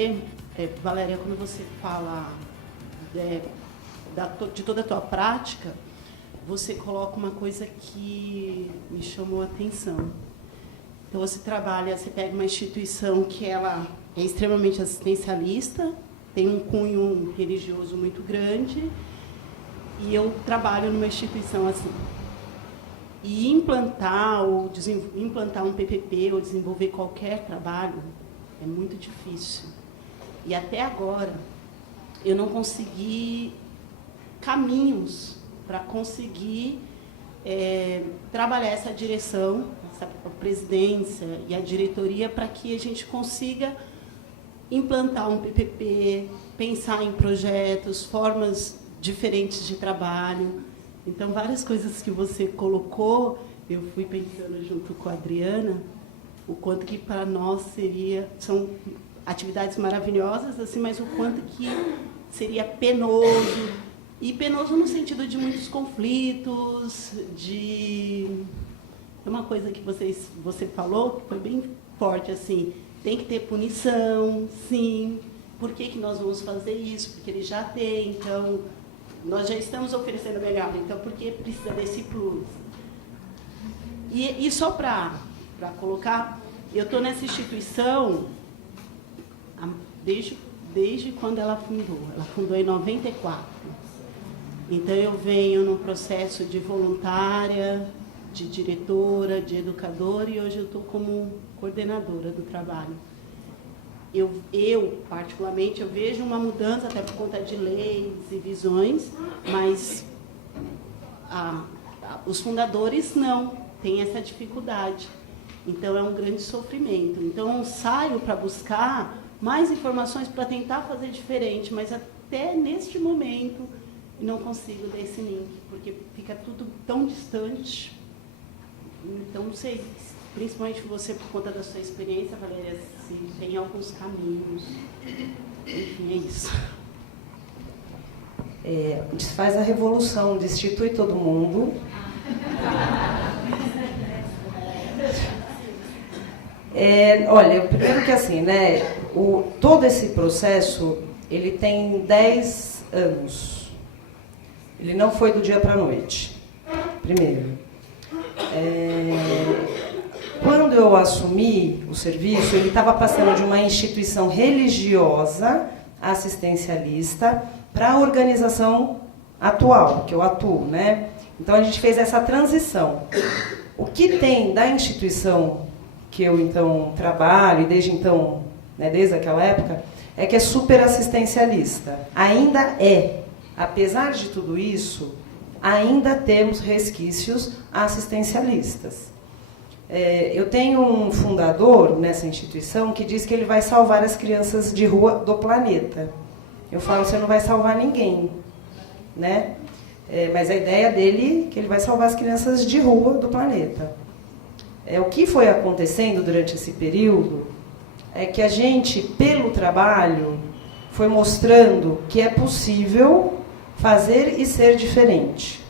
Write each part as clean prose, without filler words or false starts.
você, Valéria, quando você fala de toda a tua prática, você coloca uma coisa que me chamou a atenção. Então, você pega uma instituição que ela é extremamente assistencialista, tem um cunho religioso muito grande, e eu trabalho numa instituição assim. E implantar um PPP ou desenvolver qualquer trabalho é muito difícil. E até agora, eu não consegui caminhos para conseguir trabalhar essa direção, a presidência e a diretoria, para que a gente consiga implantar um PPP, pensar em projetos, formas diferentes de trabalho. Então, várias coisas que você colocou, eu fui pensando junto com a Adriana, o quanto que para nós são atividades maravilhosas, assim, mas o quanto que seria penoso, e penoso no sentido de muitos conflitos, uma coisa que você falou, que foi bem forte, assim, tem que ter punição, sim. Por que nós vamos fazer isso? Porque ele já tem, então, nós já estamos oferecendo melhor, então por que precisa desse plus? E só para colocar, eu estou nessa instituição desde quando ela fundou. Ela fundou em 94. Então, eu venho num processo de voluntária, de diretora, de educadora, e hoje eu estou como coordenadora do trabalho. Eu, particularmente, eu vejo uma mudança, até por conta de leis e visões, mas os fundadores não têm essa dificuldade. Então, é um grande sofrimento. Então, eu saio para buscar mais informações para tentar fazer diferente, mas até neste momento não consigo dar esse link, porque fica tudo tão distante. Então, não sei, principalmente você, por conta da sua experiência, Valéria, se tem alguns caminhos. Enfim, é isso. Desfaz a revolução, destitui todo mundo. Olha, primeiro que assim, né, todo esse processo, ele tem 10 anos. Ele não foi do dia para a noite, primeiro. Quando eu assumi o serviço, ele estava passando de uma instituição religiosa assistencialista para a organização atual, que eu atuo, né? Então, a gente fez essa transição. O que tem da instituição que eu, então, trabalho, e desde então, né, desde aquela época, é que é super assistencialista. Ainda é. Apesar de tudo isso, ainda temos resquícios assistencialistas. Eu tenho um fundador nessa instituição que diz que ele vai salvar as crianças de rua do planeta. Eu falo, você não vai salvar ninguém, né? Mas a ideia dele é que ele vai salvar as crianças de rua do planeta. O que foi acontecendo durante esse período é que a gente, pelo trabalho, foi mostrando que é possível fazer e ser diferente.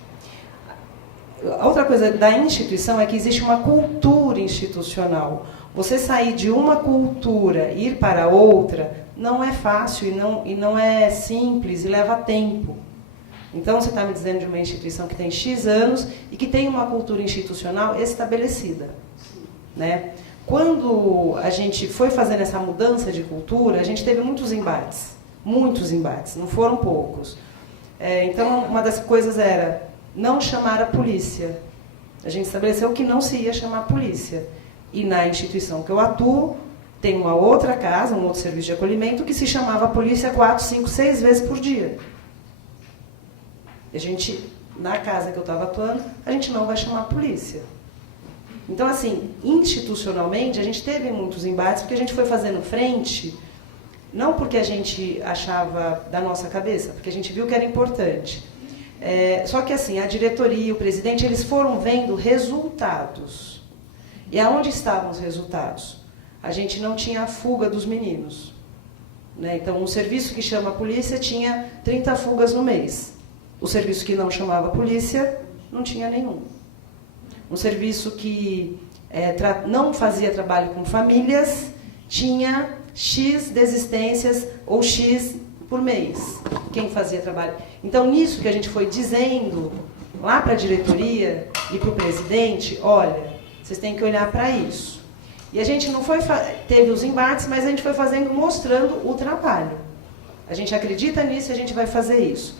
A outra coisa da instituição é que existe uma cultura institucional. Você sair de uma cultura e ir para outra não é fácil e não é simples e leva tempo. Então, você está me dizendo de uma instituição que tem X anos e que tem uma cultura institucional estabelecida, né? Quando a gente foi fazendo essa mudança de cultura, a gente teve muitos embates, não foram poucos. Então, uma das coisas era não chamar a polícia. A gente estabeleceu que não se ia chamar a polícia. E na instituição que eu atuo, tem uma outra casa, um outro serviço de acolhimento, que se chamava a polícia 4, 5, 6 vezes por dia. A gente, na casa que eu estava atuando, a gente não vai chamar a polícia. Então, assim, institucionalmente, a gente teve muitos embates, porque a gente foi fazendo frente, não porque a gente achava da nossa cabeça, porque a gente viu que era importante. Só que, assim, a diretoria e o presidente, eles foram vendo resultados. E aonde estavam os resultados? A gente não tinha a fuga dos meninos, né? Então, um serviço que chama a polícia tinha 30 fugas no mês. O serviço que não chamava a polícia não tinha nenhum. Um serviço que não fazia trabalho com famílias tinha X desistências ou X por mês, quem fazia trabalho. Então, nisso que a gente foi dizendo lá para a diretoria e para o presidente, olha, vocês têm que olhar para isso. E a gente não foi teve os embates, mas a gente foi fazendo, mostrando o trabalho. A gente acredita nisso e a gente vai fazer isso.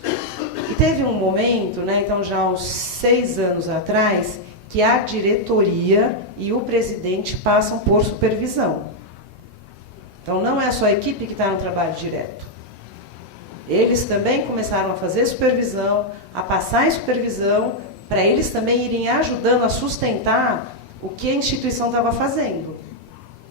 E teve um momento, né, então já há uns 6 anos atrás, que a diretoria e o presidente passam por supervisão. Então não é só a equipe que está no trabalho direto. Eles também começaram a fazer supervisão, a passar em supervisão, para eles também irem ajudando a sustentar o que a instituição estava fazendo.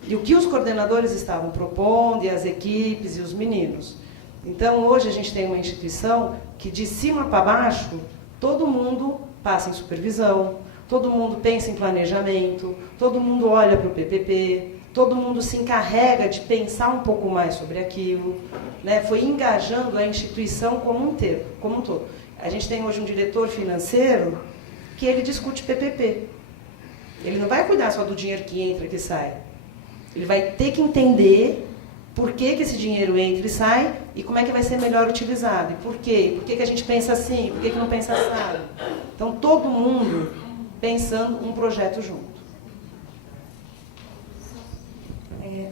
E o que os coordenadores estavam propondo, e as equipes, e os meninos. Então, hoje a gente tem uma instituição que, de cima para baixo, todo mundo passa em supervisão, todo mundo pensa em planejamento, todo mundo olha para o PPP, todo mundo se encarrega de pensar um pouco mais sobre aquilo, né? Foi engajando a instituição como um todo. A gente tem hoje um diretor financeiro que ele discute PPP. Ele não vai cuidar só do dinheiro que entra e que sai. Ele vai ter que entender por que esse dinheiro entra e sai e como é que vai ser melhor utilizado. E por quê? Por que a gente pensa assim? Por que não pensa assim? Então, todo mundo pensando um projeto junto.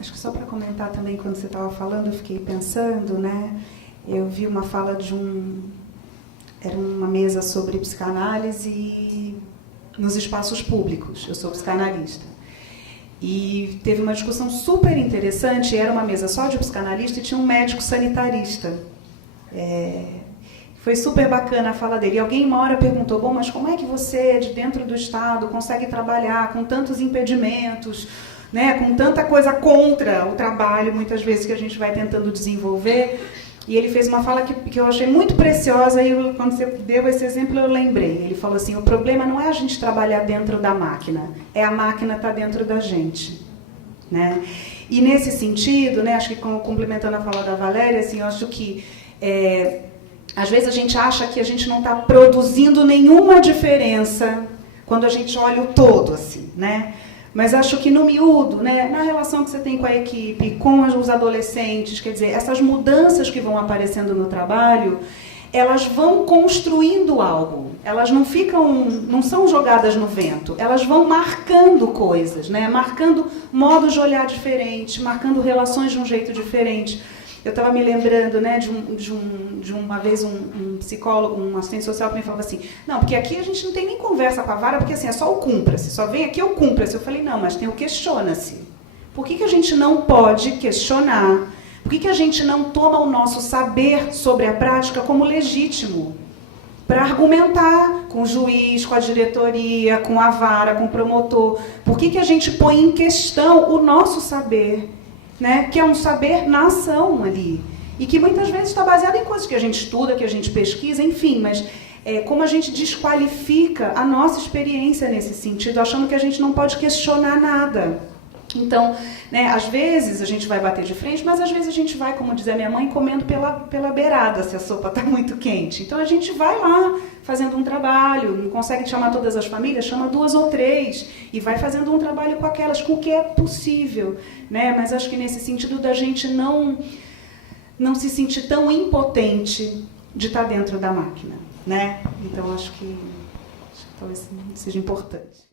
Acho que só para comentar também, quando você estava falando, eu fiquei pensando, né? Eu vi uma fala de era uma mesa sobre psicanálise nos espaços públicos. Eu sou psicanalista. E teve uma discussão super interessante, era uma mesa só de psicanalista e tinha um médico sanitarista. Foi super bacana a fala dele. E alguém uma hora perguntou, bom, mas como é que você, de dentro do Estado, consegue trabalhar com tantos impedimentos, né, com tanta coisa contra o trabalho, muitas vezes, que a gente vai tentando desenvolver? E ele fez uma fala que eu achei muito preciosa, e quando você deu esse exemplo, eu lembrei. Ele falou assim, o problema não é a gente trabalhar dentro da máquina, é a máquina estar dentro da gente. Né? E nesse sentido, né, acho que complementando a fala da Valéria, assim, eu acho que às vezes a gente acha que a gente não está produzindo nenhuma diferença quando a gente olha o todo, assim, né? Mas acho que no miúdo, né, na relação que você tem com a equipe, com os adolescentes, quer dizer, essas mudanças que vão aparecendo no trabalho, elas vão construindo algo. Elas não são jogadas no vento, elas vão marcando coisas, né, marcando modos de olhar diferentes, marcando relações de um jeito diferente. Eu estava me lembrando, né, de uma vez um psicólogo, um assistente social que me falava assim, não, porque aqui a gente não tem nem conversa com a vara, porque assim, é só o cumpra-se, só vem aqui o cumpra-se. Eu falei, não, mas tem o questiona-se. Por que a gente não pode questionar? Por que a gente não toma o nosso saber sobre a prática como legítimo? Para argumentar com o juiz, com a diretoria, com a vara, com o promotor. Por que a gente põe em questão o nosso saber? Né, que é um saber na ação ali, e que muitas vezes está baseado em coisas que a gente estuda, que a gente pesquisa, enfim, mas como a gente desqualifica a nossa experiência nesse sentido, achando que a gente não pode questionar nada. Então, né, às vezes a gente vai bater de frente, mas às vezes a gente vai, como diz a minha mãe, comendo pela beirada, se a sopa está muito quente. Então a gente vai lá fazendo um trabalho, não consegue chamar todas as famílias, chama 2 ou 3 e vai fazendo um trabalho com aquelas, com o que é possível. Né? Mas acho que nesse sentido da gente não se sentir tão impotente de estar dentro da máquina. Né? Então acho que talvez seja importante.